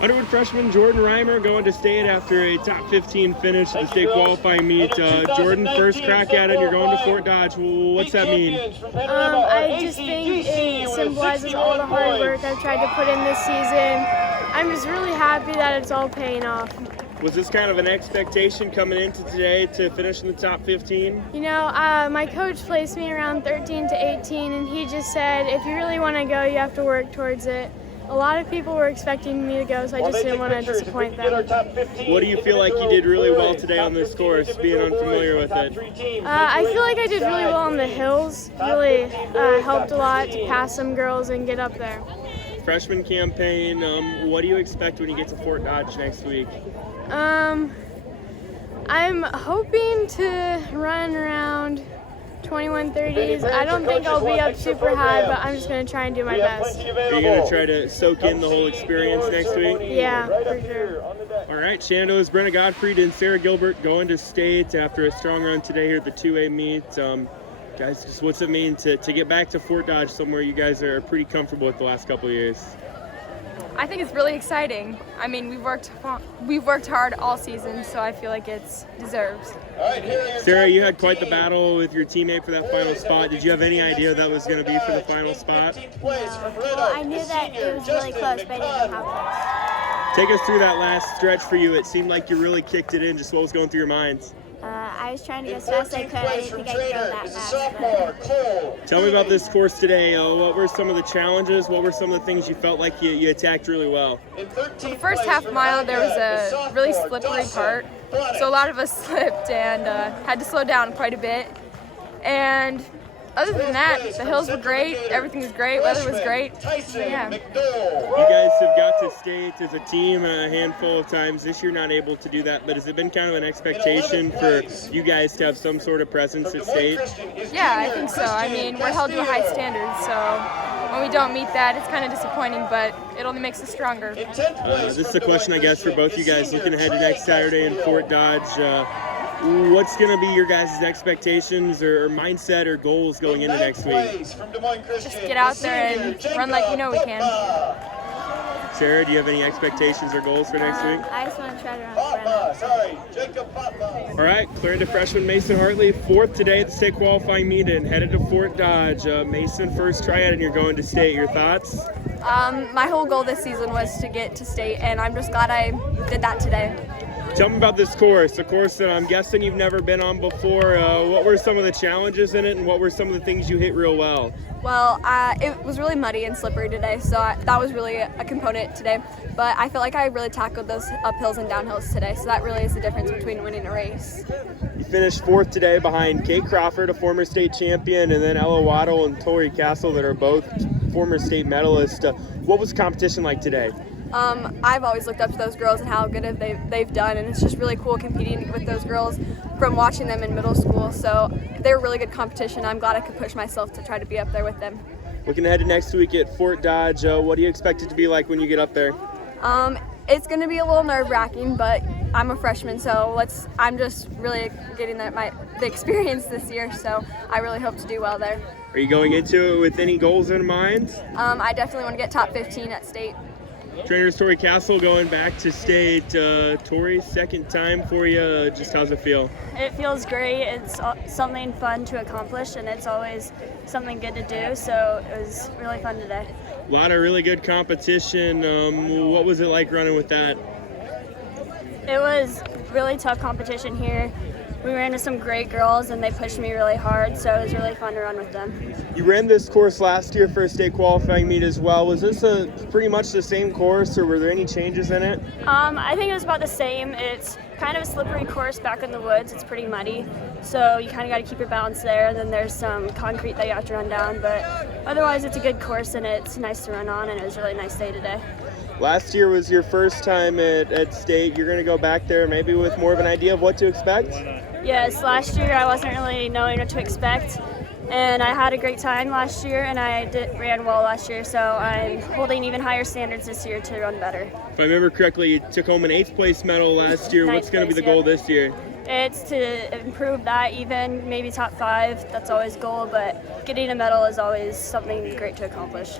Underwood freshman Jordan Reimer going to state after a top 15 finish at the state qualifying meet. Jordan, first crack at it, you're going to Fort Dodge. What's that mean? I just think it symbolizes all the hard work I've tried to put in this season. I'm just really happy that it's all paying off. Was this kind of an expectation coming into today to finish in the top 15? You know, my coach placed me around 13 to 18, and he just said, if you really want to go, you have to work towards it. A lot of people were expecting me to go, so I just didn't want to disappoint them. What do you feel like you did really well today on this course, being unfamiliar with it? I feel like I did really well on the hills. Really helped a lot to pass some girls and get up there. Freshman campaign, what do you expect when you get to Fort Dodge next week? I'm hoping to run around 21:30s. I don't think I'll be up super high, but I'm just going to try and do my best. Are you going to try to soak in the whole experience next week? Yeah, for sure. All right, Shenandoah's Brenna Gottfried and Sarah Gilbert going to state after a strong run today here at the 2A meet. Guys, just what's it mean to get back to Fort Dodge, somewhere you guys are pretty comfortable with the last couple of years? I think it's really exciting. I mean, we've worked hard all season, so I feel like it's deserved. Sarah, you had quite the battle with your teammate for that final spot. Did you have any idea that was going to be for the final spot? Well, I knew that it was really close, but I didn't know how close. Take us through that last stretch for you. It seemed like you really kicked it in. Just what was going through your minds? I was trying to go as fast as I could. I didn't think I could go that fast. Tell me about this course today. What were some of the challenges? What were some of the things you felt like you attacked really well? The first half mile, there was a really slippery part, so a lot of us slipped and had to slow down quite a bit. And other than that, the hills were great, everything was great, weather was great. Yeah. You guys have got to state as a team a handful of times. This year not able to do that, but has it been kind of an expectation for you guys to have some sort of presence at state? Yeah, I think so. I mean, we're held to a high standard, so when we don't meet that, it's kind of disappointing, but it only makes us stronger. This is a question, I guess, for both you guys looking ahead to next Saturday in Fort Dodge. What's going to be your guys' expectations or mindset or goals going into next week? Just get out there and run like we know we can. Sarah, do you have any expectations or goals for next week? I just want to try to run. All right, clearing to freshman Mason Hartley, fourth today at the state qualifying meet and headed to Fort Dodge. Mason, first try at it and you're going to state. Your thoughts? My whole goal this season was to get to state, and I'm just glad I did that today. Tell me about this course, a course that I'm guessing you've never been on before. What were some of the challenges in it, and what were some of the things you hit real well? Well, it was really muddy and slippery today, so that was really a component today. But I feel like I really tackled those uphills and downhills today, so that really is the difference between winning a race. You finished fourth today behind Kate Crawford, a former state champion, and then Ella Waddle and Tori Castle that are both former state medalists. What was the competition like today? I've always looked up to those girls and how good they've done, and it's just really cool competing with those girls from watching them in middle school. So they're really good competition. I'm glad I could push myself to try to be up there with them. Looking ahead to next week at Fort Dodge, what do you expect it to be like when you get up there? It's going to be a little nerve-wracking, but I'm a freshman, so I'm just really getting the experience this year, so I really hope to do well there. Are you going into it with any goals in mind? I definitely want to get top 15 at state. Trainers Tori Castle going back to state. Tori, second time for you. Just how's it feel? It feels great. It's something fun to accomplish, and it's always something good to do, so it was really fun today. A lot of really good competition. What was it like running with that? It was really tough competition here. We ran into some great girls, and they pushed me really hard, so it was really fun to run with them. You ran this course last year for a state qualifying meet as well. Was this pretty much the same course, or were there any changes in it? I think it was about the same. It's kind of a slippery course back in the woods. It's pretty muddy, so you kind of got to keep your balance there. Then there's some concrete that you have to run down, but otherwise it's a good course, and it's nice to run on, and it was a really nice day today. Last year was your first time at state. You're going to go back there maybe with more of an idea of what to expect? Yes, last year I wasn't really knowing what to expect, and I had a great time last year, and I ran well last year, so I'm holding even higher standards this year to run better. If I remember correctly, you took home an 8th place medal last year. What's going to be the goal this year? It's to improve that, even maybe top 5. That's always a goal, but getting a medal is always something great to accomplish.